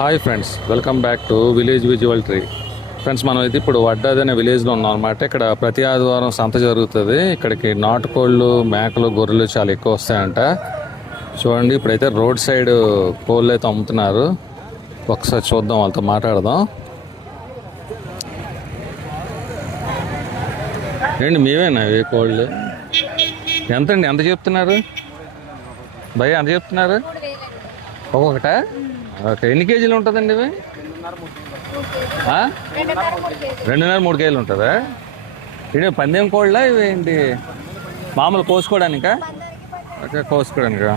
Hi friends, welcome back to village visual tree. Friends, మనం అయితే ఇప్పుడు వడ్డాది అనే విలేజ్లో ఉన్నాం అనమాట. ఇక్కడ ప్రతి ఆదివారం సంత జరుగుతుంది. ఇక్కడికి నాటుకోళ్ళు, మేకలు, గొర్రెలు చాలా ఎక్కువ వస్తాయంట. చూడండి, ఇప్పుడైతే రోడ్ సైడ్ కోళ్ళు అయితే అమ్ముతున్నారు. ఒకసారి చూద్దాం, వాళ్ళతో మాట్లాడదాం. ఏంటి మేమేనా ఏ కోళ్ళు? ఎంతండి? ఎంత చెప్తున్నారు భయ్య? ఎంత చెప్తున్నారు ఒక్కొక్కట? ఓకే, ఎన్ని కేజీలు ఉంటుందండి ఇవి? 2.5-3 కేజీలు ఉంటుందా? ఇది పందెం కోళ్ళ ఇవి ఏంటి? మామూలు కోసుకోవడానికా? ఓకే, కోసుకోవడానికా.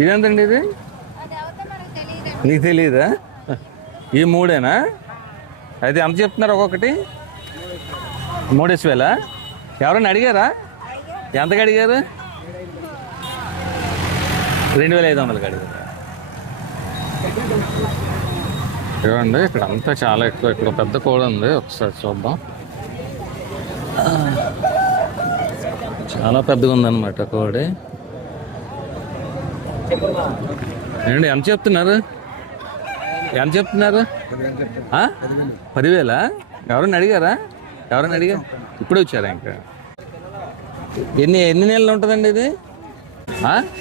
ఇదేంటండి ఇది? నీకు తెలియదా? ఈ మూడేనా? అయితే ఎంత చెప్తున్నారు ఒక్కొక్కటి? 3,000. ఎవరైనా అడిగారా? ఎంతకు అడిగారు? 2,500కి అడిగారు. చూడండి, ఇక్కడ అంతా చాలా ఎక్కువ. ఇక్కడ పెద్ద కోడి ఉంది, ఒకసారి చూద్దాం. చాలా పెద్దగా ఉందన్నమాట కోడి. ఏంటి ఎంత చెప్తున్నారు? ఎంత చెప్తున్నారు? 10,000? ఎవరైనా అడిగారా? ఎవరైనా అడిగారు? ఇప్పుడే వచ్చారా? ఇంకా ఎన్ని నెలలు ఉంటుందండి ఇది?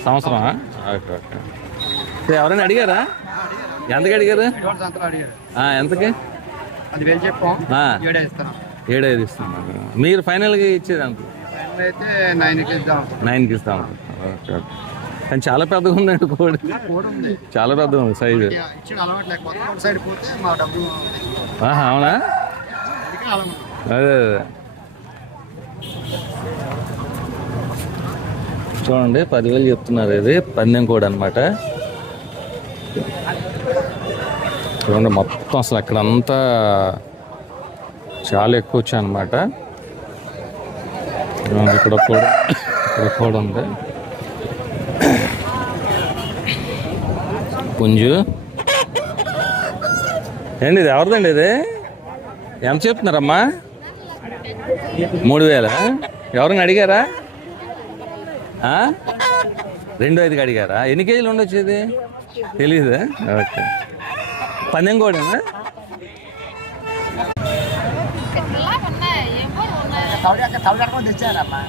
సంవత్సరమా? Okay okay. ఎవరైనా అడిగారా? ఎంతకి అడిగారు? ఎంతకి? 7,500 ఇస్తున్నారు. మీరు ఫైనల్గా ఇచ్చేది ఎంత? 9కి ఇస్తాం. Okay okay. కానీ చాలా పెద్దగా ఉందండి కోడి. చాలా పెద్దగా ఉంది సైజు. అవునా? అదే చూడండి, 10,000 చెప్తున్నారు. ఇది పందెం కోడి అనమాట. చూడండి, మొత్తం అసలు అక్కడంతా చాలా ఎక్కువ వచ్చాయి అనమాట. ఇక్కడ కూడా ఉంది పుంజు. ఏంటి ఇది? ఎవరిదండి ఇది? ఎంత చెప్తున్నారమ్మా? 3,000? ఎవరైనా అడిగారా? 2,500కి అడిగారా? ఎన్ని కేజీలు ఉండొచ్చు ఇది? తెలీదు. ఓకే, పందెం కోడేనా? తెచ్చారమ్మా.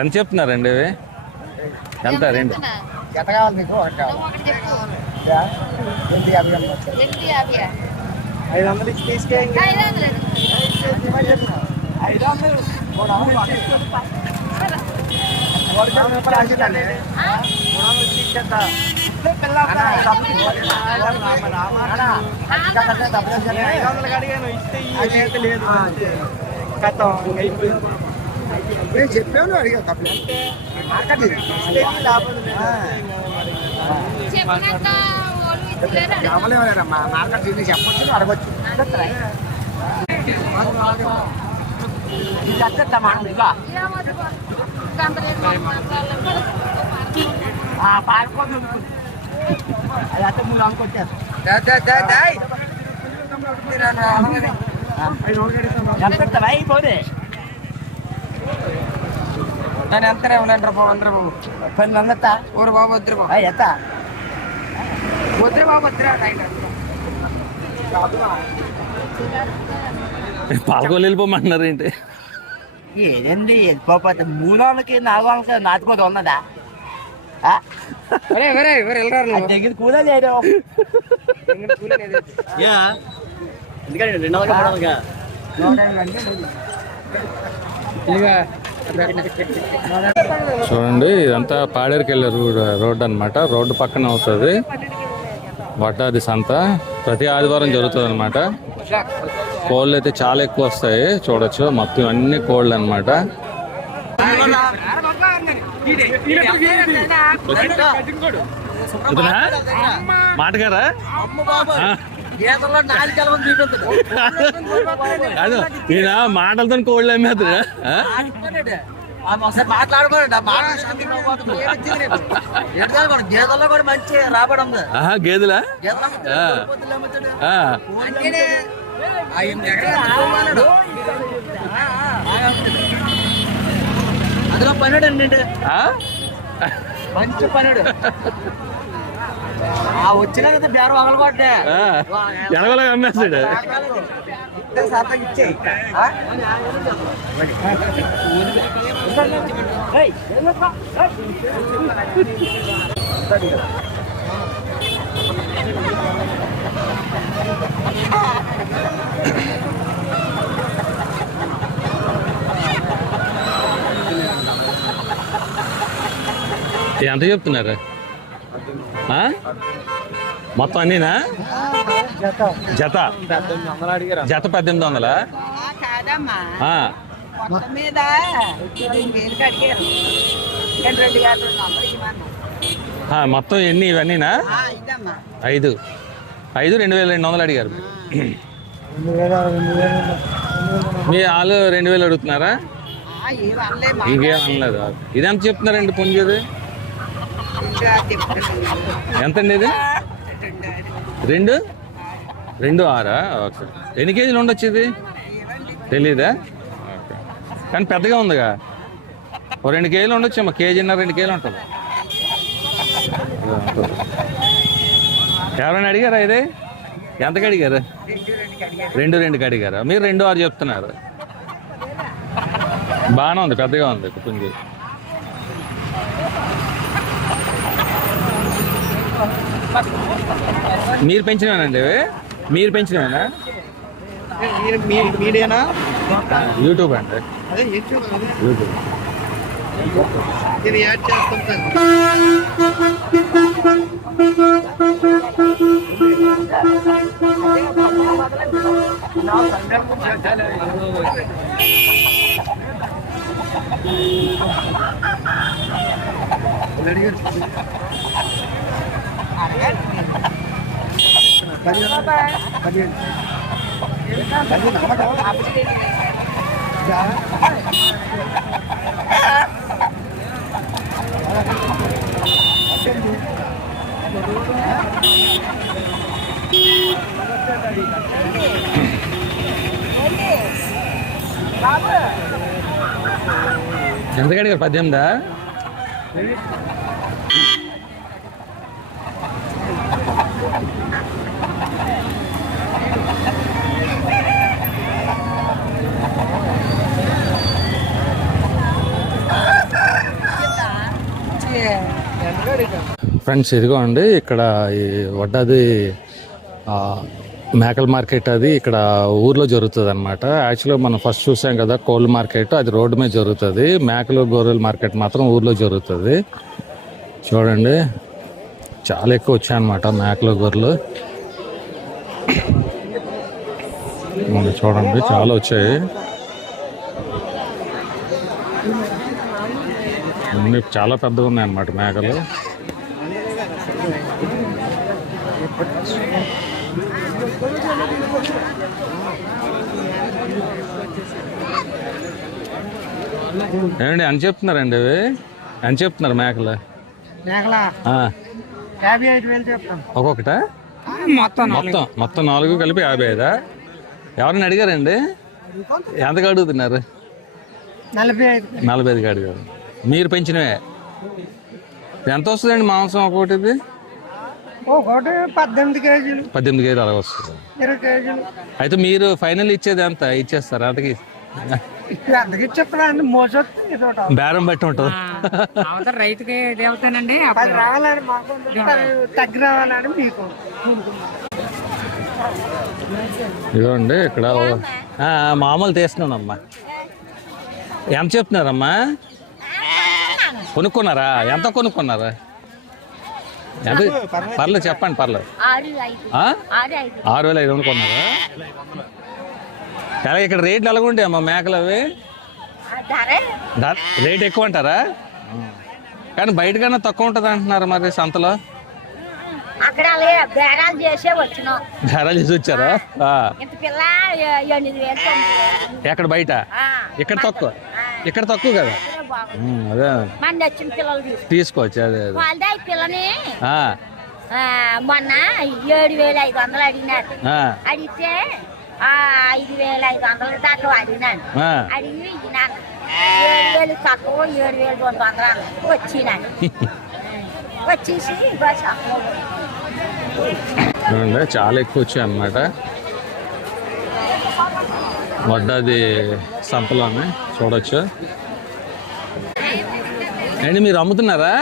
ఎంత చెప్తున్నారండి ఇవి? ఎంత? 2 ఎంత కావాలి మీకు? 500 ఇచ్చి తీసుకెళ్ళి 500 నేను చెప్పాను, అడిగా తప్పలేదు. చెప్పలేమా? మార్కెట్ చెప్పొచ్చు, అడగచ్చు. అదంతా 3 అనుకొచ్చారు. నేను ఎంతనే ఉన్నాను రా బాబు. 1,000 ఊరు బాబు. వద్దు బాబు. ఎంత? వద్దు బాబు, వద్దురా. పాలకోళ్ళు వెళ్ళిపోమంటున్నారు ఏంటి? ఏదండి వెళ్ళిపోతే 3,000కి 4,000కి నాటుకోదు ఉన్నదా? దగ్గర కూలే లేదు. చూడండి, ఇదంతా పాడేరుకి వెళ్ళే రోడ్డు అనమాట. రోడ్డు పక్కన అవుతుంది వడ్డాది సంత. ప్రతి ఆదివారం జరుగుతుంది అనమాట. కోళ్ళు అయితే చాలా ఎక్కువ వస్తాయి. చూడొచ్చు, మొత్తం అన్ని కోళ్ళు అనమాట. మాటగారా? ఈయన మాటలతో కోళ్ళు అమ్మేద్దరు. ఒకసారి మాట్లాడుకోండి గేదెల్లో కూడా మంచి రాబడి ఉంది. గేదెలా? అందులో పన్నెడు అండి, మంచి పన్నెడు. వచ్చిన కదా బేరం వగలగొట్టే ఎనగలా అమ్మేస్తాడు. శాతం ఇచ్చేయి. ఎంత చెప్తున్నారు మొత్తం అన్నీనా? జత జత 1800. మొత్తం ఎన్ని ఇవన్నీనా? 5 2200 అడిగారు. మీ వాళ్ళు 2000 అడుగుతున్నారా? ఇంకేం అనలేదు. ఇదెంత చెప్తున్నారండి పుంజేది? ఎంతండి ఇది? 2.6. ఓకే. ఎన్ని కేజీలు ఉండొచ్చు ఇది? తెలీదా? ఓకే. కానీ పెద్దగా ఉందిగా. 2 కేజీలు ఉండొచ్చు అమ్మా. కేజీన్నర 2 కేజీలు ఉంటుంది. ఎవరైనా అడిగారా ఇది? ఎంతకు అడిగారు? 2.2కి అడిగారా? మీరు 2.6 చెప్తున్నారు. బాగానే ఉంది, పెద్దగా ఉంది పుంజి. మీరు పెంచినవేనండి? మీరు పెంచినవేనా? మీడియానా? యూట్యూబ్ అండి. యూట్యూబ్ ఇది యాడ్ చేస్తుంటాను. ఎంత కడిగారు? 18. ఫ్రెండ్స్ ఇదిగోండి, ఇక్కడ ఈ వడ్డాది మేకల మార్కెట్ అది ఇక్కడ ఊర్లో జరుగుతుంది అనమాట. యాక్చువల్గా మనం ఫస్ట్ చూసాం కదా కోళ్ళ మార్కెట్, అది రోడ్డు మీద జరుగుతుంది. మేకలు గొర్రెల మార్కెట్ మాత్రం ఊర్లో జరుగుతుంది. చూడండి చాలా ఎక్కువ వచ్చాయన్నమాట మేకలు గొర్రెలు. చూడండి చాలా వచ్చాయి. అన్నీ చాలా పెద్దగా ఉన్నాయి అన్నమాట మేకలు. ఏమండి అని చెప్తున్నారండి అవి? అని చెప్తున్నారు మేకలు? ఒక్కొక్కట మొత్తం 4 కలిపి 55. ఎవరైనా అడిగారండి? ఎంతకు అడుగుతున్నారు? 45కి అడిగారు. మీరు పెంచినవే? ఎంత వస్తుందండి మాంసం ఒక్కొక్కటిది? 18 కేజీలు 18 కేజీలు అలా వస్తుంది. 20 కేజీలు. అయితే మీరు ఫైనల్ ఇచ్చేది ఎంత ఇచ్చేస్తారు? అంతకి బేరం బట్టి ఉంటుంది. రైతుకి ఏమవుతానండి రావాలని తగ్గి రావాలని మీకు. ఇదిగోండి ఇక్కడ మామూలు తీస్తున్నానమ్మా. ఎంత చెప్తున్నారమ్మా? కొనుక్కున్నారా? ఎంత కొనుక్కున్నారా? ఎంత? పర్లేదు చెప్పండి, పర్లేదు. 6,500 కొన్నారా? అలాగే ఇక్కడ రేట్లు ఎలాగుంటాయి అమ్మా మేకలు? అవి రేట్ ఎక్కువ అంటారా? కానీ బయటకన్నా తక్కువ ఉంటుంది అంటున్నారు మరి సంతలో. బేరాలు చేసి వచ్చారా? ఎక్కడ బయట? ఇక్కడ తక్కువ. ఇక్కడ తక్కువ కదా అదే మన నచ్చిన పిల్లలు తీసుకోవచ్చు అదే అదే వాళ్ళ పిల్లని ఆ, మొన్న 7,500 అడిగినారు. ఆ, అడిగితే 5,500 దాకా అడిగినాను. ఆ. అడిగి ఇచ్చినాను. 7,000 తక్కువ 7,200 వచ్చినాను. వచ్చేసి బస్ చూడండి చాలా ఎక్కువ వచ్చాయి అన్నమాట వడ్డాది సంపలోనే చూడొచ్చు. అండి మీరు అమ్ముతున్నారా?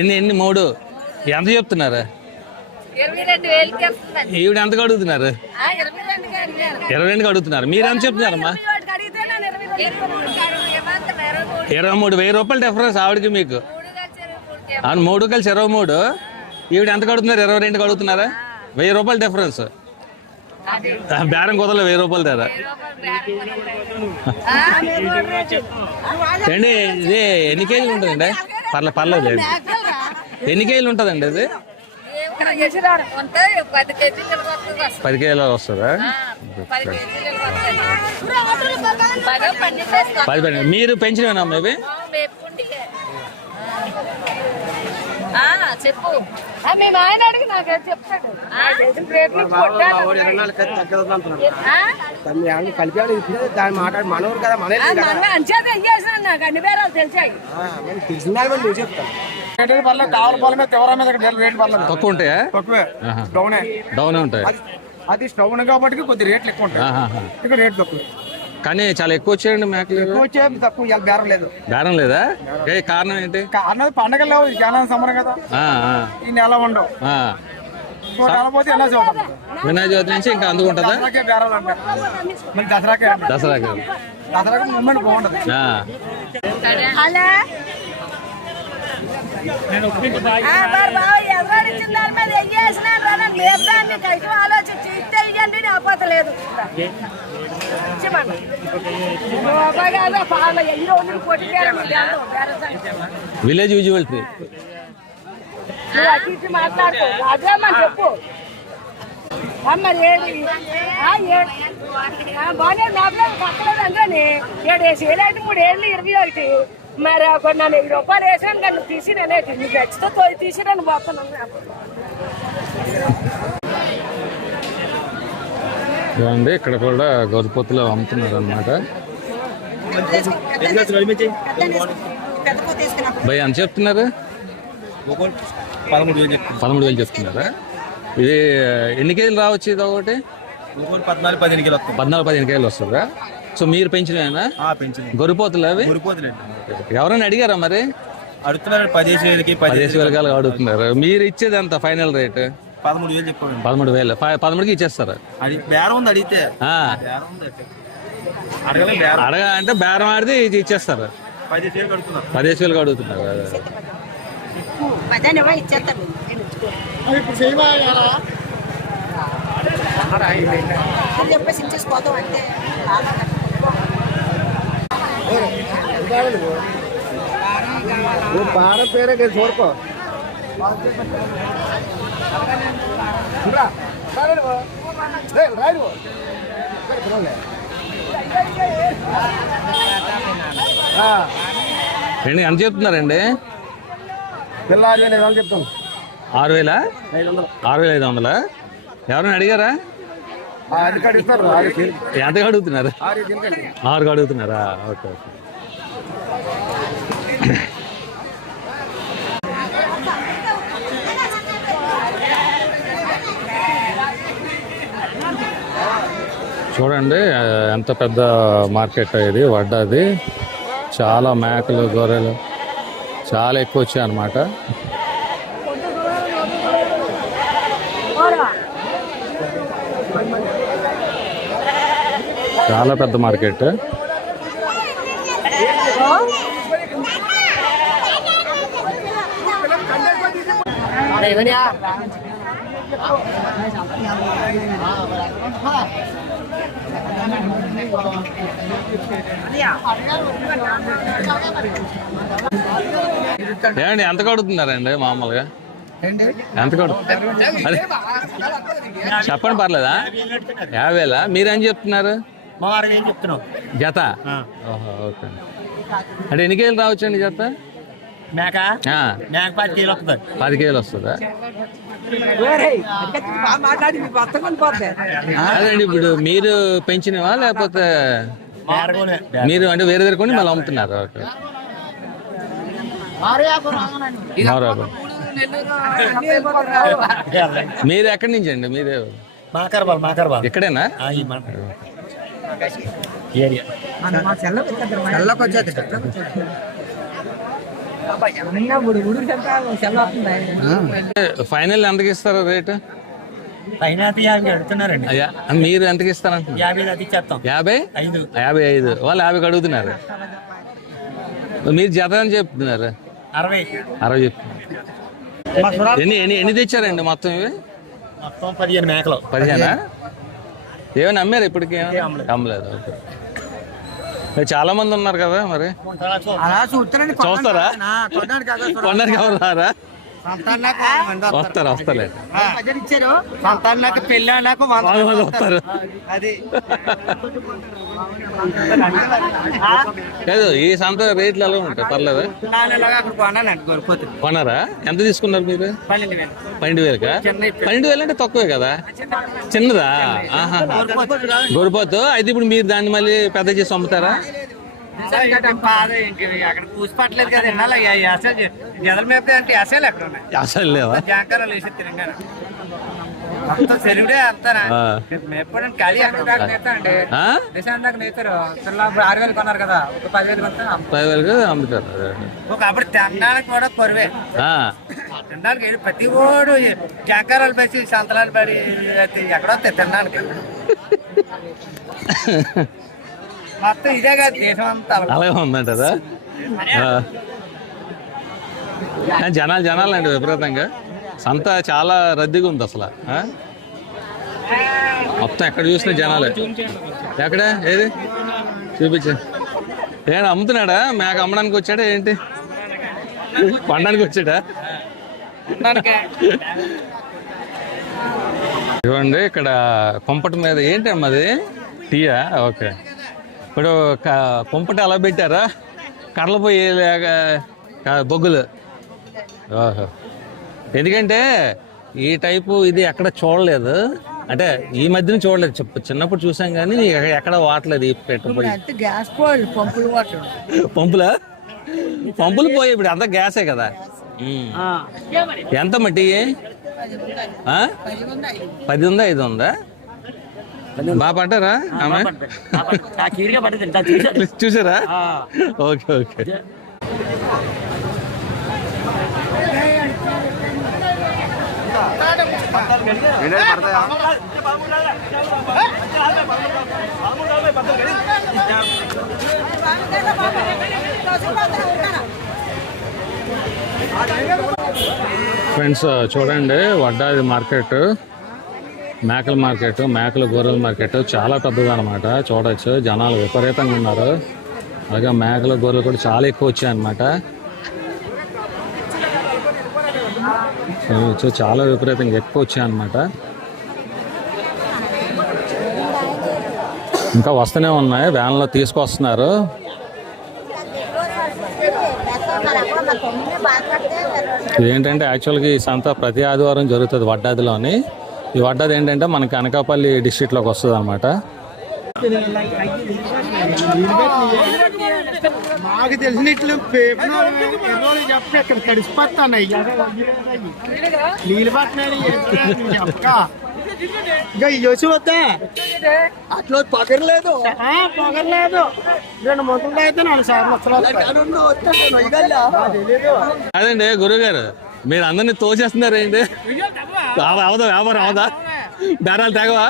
ఎన్ని 3 ఎంత చెప్తున్నారు? 22,000కి వస్తుందండి. ఈవిడ ఎంతకు అడుగుతున్నారు? 22కి అడుగుతున్నారు. మీరు ఎంత చెప్తున్నారమ్మా? 23,000 రూపాయలు డిఫరెన్స్ ఆవిడకి మీకు. అవును 3 కలిసి 23. ఈవిడ ఎంతకు అడుగుతున్నారు? 22కి అడుగుతున్నారా? 1,000 రూపాయలు డిఫరెన్స్. బేరం కుదరలే 1,000 రూపాయలు తేడా. అండి ఇది ఎన్ని కేజీలు ఉంటుందండి? పర్లేదు ఎన్ని కేజీలు ఉంటుందండి అది? 10 కేజీలు వస్తుందా? 10 మీరు పెంచినవేనా ఇవి? చెప్పు మేము ఆయన అడిగి నాకు చెప్తాడు. కలిపాడు దాన్ని మాట్లాడి మనోరు కదా మన అంచేత చేసిన నాకు అన్ని పేరాలు తెలిసాయి. తెలిసిందా నువ్వు చెప్తాను కావాలి పొలం మీద ఎవరి మీద రేట్లు పర్లేదు తక్కువ ఉంటాయా? తక్కువే డౌనే డౌన్ ఉంటాయి. అది స్టవ్ కాబట్టి కొద్ది రేట్లు ఎక్కువ ఉంటాయి. ఇక్కడ రేట్ తక్కువ కానీ చాలా ఎక్కువ వచ్చాయండి మేకలు. వచ్చే తక్కువ ఇవాళ బేరం లేదు. బేరం లేదా? ఏ కారణం ఏంటి? కారణం పండగలు లేవు. ఇది జనం సమ్మర్ కదా ఆ, ఆ, ఈ నెల ఉండవు. ఆ. నెల పోతే ఎలా చూద్దాం. వినాయక చవితి నుంచి ఇంకా అందుకుంటుందా? దసరాకే బేరాలు అంటారు. మళ్ళీ దసరాకే దసరాకి దసరాకు మూమెంట్ బాగుంటది. అలా ఎవరిచ్చిన దాని మీద ఏం చేసినారు లేదాన్ని కలిసి ఆలోచించి ఇస్తే ఇవ్వండి లేకపోతలేదు. విలేజ్ విజువల్ మాట్లాడుకో అదేమని చెప్పు. మరి బాగానే కట్టలేదు అందుకని 7 ఏళ్ళు 3 ఏళ్ళు 21. మరి అక్కడ నన్ను 1,000 రూపాయలు వేసాను కానీ నువ్వు తీసి నేనేటి నీకు ఎక్స్ట్రా తీసి నన్ను పోతున్నాను. చూడండి ఇక్కడ కూడా గొర్రెపోతులు అమ్ముతున్నారు అన్నమాట. భయ్ ఎంత చెప్తున్నారు? 13,000 చెప్తున్నారా? ఇది ఎన్ని కేజీలు రావచ్చు? ఇది ఒకటి 14-15 కేజీలు వస్తుందా? సో మీరు పెంచినవేనా గొర్రెపోతులు అవి? ఎవరైనా అడిగారా మరి? అడుగుతున్నారు 15,000 అడుగుతున్నారు. మీరు ఇచ్చేది ఎంత ఫైనల్ రేట్? 13,000 చెప్పండి. 13,000. 13కి ఇచ్చేస్తారా? అది బేరం ఉంది అడిగితే అడగా అంటే బేరం ఆడితే ఇచ్చేస్తారు. 15,000 అడుగుతున్నారు. 15,000 అడుగుతున్నారు. చెప్పేసి ఇచ్చేసిపోతాం అంటే బాడ పేరే చూడుకో ఏంటి ఎంత చెప్తున్నారండి? పిల్ల 6,500 చెప్తాను. 6,000? 6,500. ఎవరైనా అడిగారా? ఎంతగా అడుగుతున్నారు? 6 అడుగుతున్నారా? Okay okay. చూడండి ఎంత పెద్ద మార్కెట్ ఇది వడ్డాది. చాలా మేకలు గొర్రెలు చాలా ఎక్కువ వచ్చాయి అన్నమాట. చాలా పెద్ద మార్కెట్. ఏమండి ఎంత కడుగుతున్నారండి మామూలుగా? ఎంత కడుగు? అదే చెప్పండి పర్లేదా? 50,000. మీరేం చెప్తున్నారు? మా 6,000 చెప్తున్నాం. జత ఓకే. అంటే ఎన్ని కేజీలు రావచ్చండి జత? మేక ఆ, మేక 10 కేజీలు వస్తుంది. 10 కేజీలు వస్తుందా? మాట్లాడి మీకు అర్థం పోతే అదండి ఇప్పుడు మీరు పెంచినవా లేకపోతే మేరగోలే. మీరు అంటే వేరే దగ్గర కొని మళ్ళీ అమ్ముతున్నారు? ఓకే. మారాబు. మీరు ఎక్కడి నుంచి అండి? మీరే మాకరబాల్ ఎక్కడేనా? ఈ మన ఏరియా. ఫైనల్ ఎంతకి ఇస్తారు రేటు? పైన 50 అడుగుతున్నారండి. అయ్యా మీరు ఎంతకి ఇస్తారంటున్నారు? 50 అది ఇచ్చేస్తాం. 55? 5 55 వాళ్ళు 50 అడుగుతున్నారు. మీరు జత అని చెప్తున్నారు. 60 చెప్తున్నారు. ఎన్ని తెచ్చారండి మొత్తం ఇవి? మొత్తం 15 మేకలు. 15? ఏమైనా అమ్మారు ఇప్పటికి? అమ్మలేదు. ఓకే. చాలా మంది ఉన్నారు కదా మరి అలా చూస్తానండి. చూస్తారా? కొనడానికి ఎవరు రారా? వస్తారు ఇచ్చారు సంతానాక పెళ్ళి నాకు వస్తారు. అది లేదు ఈ సంత రేట్లు ఎలా ఉంటాయి? పర్లేదా? అక్కడ కొన్నానండి గొరిపోతుంది. కొన్నారా? ఎంత తీసుకున్నారు మీరు? 12,000. 12,000? 12,000 అంటే తక్కువే కదా. చిన్నదా? ఆహా. గొరిపోతు అయితే ఇప్పుడు మీరు దాన్ని మళ్ళీ పెద్ద చేసి అమ్ముతారా? అక్కడ కూసిపట్టలేదు కదా ఎన్నాళ్ళు అసలు జదల మేపే అంటే అసలు ఎక్కడ ఉన్నాయి అసలు లేవా? జాంకారాలు వేసి తెలంగాణ మొత్తం సెరువుడే అంతానా మేపడానికి ఖాళీ అక్కడ దాకా నేతానండి. దేశానికి దాకా నేతారు. 6,000 కొన్నారు కదా, ఒక 10,000 కొంత 10,000 అమ్ముతారు. ఒక అప్పుడు తినడానికి కూడా కొరువే. తినడానికి ప్రతి ఓడు జాంకారాలు పెట్టి సంతలాలు పడి ఎక్కడ వస్తాయి తినడానికి. మొత్తం ఇదే కాదు దేశం అంతా అలాగే ఉందంటారా? జనాలు అండి విపరీతంగా. సంత చాలా రద్దీగా ఉంది అసలు. మొత్తం ఎక్కడ చూసినా జనాలే. ఎక్కడ ఏది చూపించండి. ఏమైనా అమ్ముతున్నాడా? మేక అమ్మడానికి వచ్చాడా ఏంటి? కొనడానికి వచ్చాడా? ఇవ్వండి ఇక్కడ కొంపటి మీద ఏంటి అమ్మది? టీయా? ఓకే. ఇప్పుడు కొంపటి అలా పెట్టారా? కర్రలు పోయి బొగ్గులు. ఓహో. ఎందుకంటే ఈ టైపు ఇది ఎక్కడ చూడలేదు, అంటే ఈ మధ్యన చూడలేదు. చిన్నప్పుడు చూసాం కానీ ఎక్కడ వాడలేదు. ఈ పెట్టబోయి పంపులు పోయి ఇప్పుడు అంతా గ్యాసే కదా. ఎంత మట్టి? 10 ఉందా 5 ఉందా? బాగా పడ్డారా ఆమె? చూసారా? Okay okay. ఫ్రెండ్స్ చూడండి, వడ్డాది మార్కెట్, మేకల మార్కెట్, మేకల గొర్రెల మార్కెట్ చాలా పెద్దది అనమాట. చూడొచ్చు జనాలు విపరీతంగా ఉన్నారు. అలాగే మేకల గొర్రెలు కూడా చాలా ఎక్కువ వచ్చాయి అనమాట. చాలా విపరీతంగా ఎక్కువ వచ్చాయి అనమాట. ఇంకా వస్తూనే ఉన్నాయి, వ్యాన్లో తీసుకొస్తున్నారు. ఇదేంటంటే యాక్చువల్గా ఈ సంత ప్రతి ఆదివారం జరుగుతుంది వడ్డాదిలోని. ఈ వడ్డాది ఏంటంటే మనకి అనకాపల్లి డిస్ట్రిక్ట్లోకి వస్తుంది అనమాట. మాకు తెలిసినట్లు చెప్పి ఇక్కడ తడిసిపోతాయి నీళ్ళు పట్టినాయి. ఇంకా ఈ వచ్చి వద్దా అట్లా పొగరలేదు 2 మొత్తం అయితే 4 సార్లు అదండి గురుగారు, మీరు అందరినీ తోచేస్తున్నారు ఏంటి? అవదా వ్యాపారం అవదా? బేరాలు తెగవా?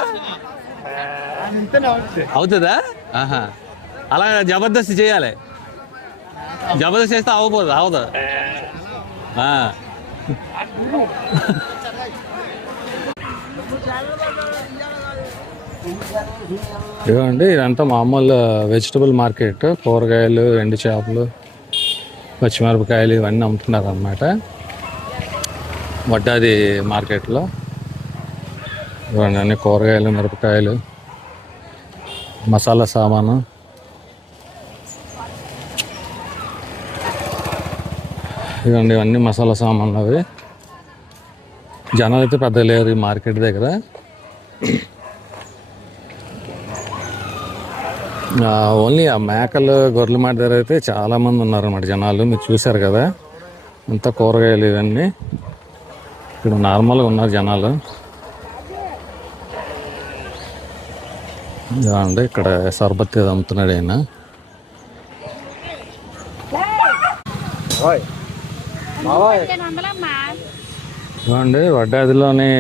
అవుతుందా? ఆహా. అలా జబర్దస్త్ చేయాలి. జబర్దస్త్ చేస్తే అవ్వబోదు అవదా? ఇవ్వండి ఇదంతా మామూలు వెజిటబుల్ మార్కెట్. కూరగాయలు, ఎండు చేపలు, పచ్చిమిరపకాయలు ఇవన్నీ అమ్ముతున్నారు అన్నమాట వడ్డాది మార్కెట్లో. ఇవన్నీ అన్ని కూరగాయలు, మిరపకాయలు, మసాలా సామాను. ఇదండి ఇవన్నీ మసాలా సామాన్లు అవి. జనాలు అయితే పెద్ద లేరు ఈ మార్కెట్ దగ్గర. ఓన్లీ ఆ మేకలు గొర్రెల మాట దగ్గర అయితే చాలామంది ఉన్నారన్నమాట జనాలు. మీరు చూశారు కదా, అంతా కూరగాయలు ఇవన్నీ. ఇక్కడ నార్మల్గా ఉన్నారు జనాలు. ఇదండి ఇక్కడ సర్బత్ ఏదో అమ్ముతున్నాడు ఆయన. ఇవ్వండి వడ్డాదిలోని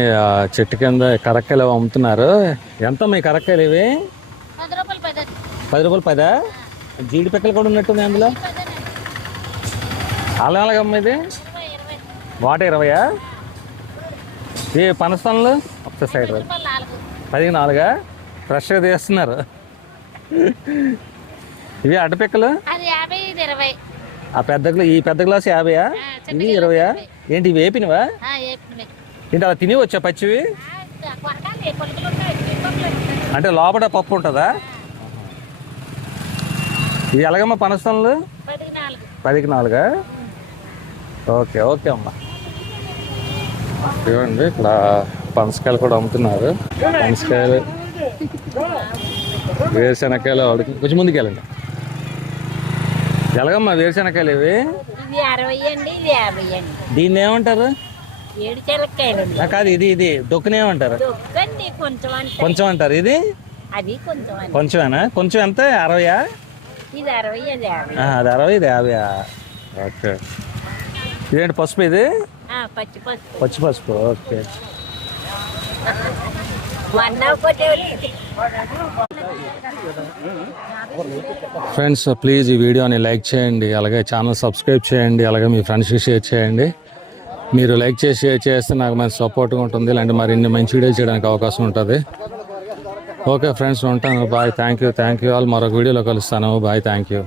చెట్టు కింద కరక్కాయలు అమ్ముతున్నారు. ఎంత మీ కరక్కాయలు ఇవి? 10 రూపాయలు 10. జీడి పిక్కలు కూడా ఉన్నట్టుంది అందులో. అలాగమ్మ ఇది వాట 20. ఈ పనసలు ఒక సైడ్ 14. ఫ్రెష్గా తీస్తున్నారు. ఇవి అడ్డపిక్కలు ఆ ఈ పెద్ద గ్లాస్ 50. ఇది 20. ఏంటి వేపినవా? ఏంటి అలా తిని వచ్చా పచ్చివి? అంటే లోపల పప్పు ఉంటుందా? ఇది ఎలాగమ్మా పనసలు? 14. ఓకే ఓకే అమ్మా. ఇవ్వండి ఇక్కడ పనసకాయలు కూడా అమ్ముతున్నారు. పనసకాయలు, వేరుశెనక్కాయలు. కొంచెం ముందుకు వెళ్ళండి. ఎలాగమ్మా వేరుశెనక్కాయలు ఇవి? 60 అండి, ఇది 50 అండి. దీన్ని ఏమంటారు? ఏడు చెనక్కాయలు కాదు, ఇది డొక్కునేమంటారు? కొంచెం అంటారు. ఇది అది కొంచెమేనా? కొంచెం ఎంత? 60. ఇది 60, అది 50. అది 60, ఇది 50. ఓకే. ఇదేంటి పసుపు? ఇది పచ్చి పసుపు. ఓకే. ఫ్రెండ్స్ ప్లీజ్ ఈ వీడియోని లైక్ చేయండి, అలాగే ఛానల్ సబ్స్క్రైబ్ చేయండి, అలాగే మీ ఫ్రెండ్స్కి షేర్ చేయండి. మీరు లైక్ చేసి షేర్ చేస్తే నాకు మంచి సపోర్ట్గా ఉంటుంది, ఇలాంటి మరిన్ని మంచి వీడియోలు చేయడానికి అవకాశం ఉంటుంది. ఓకే ఫ్రెండ్స్, ఉంటాను. బాయ్. Thank you all. మరొక వీడియోలో కలుస్తాను. బాయ్. Thank you.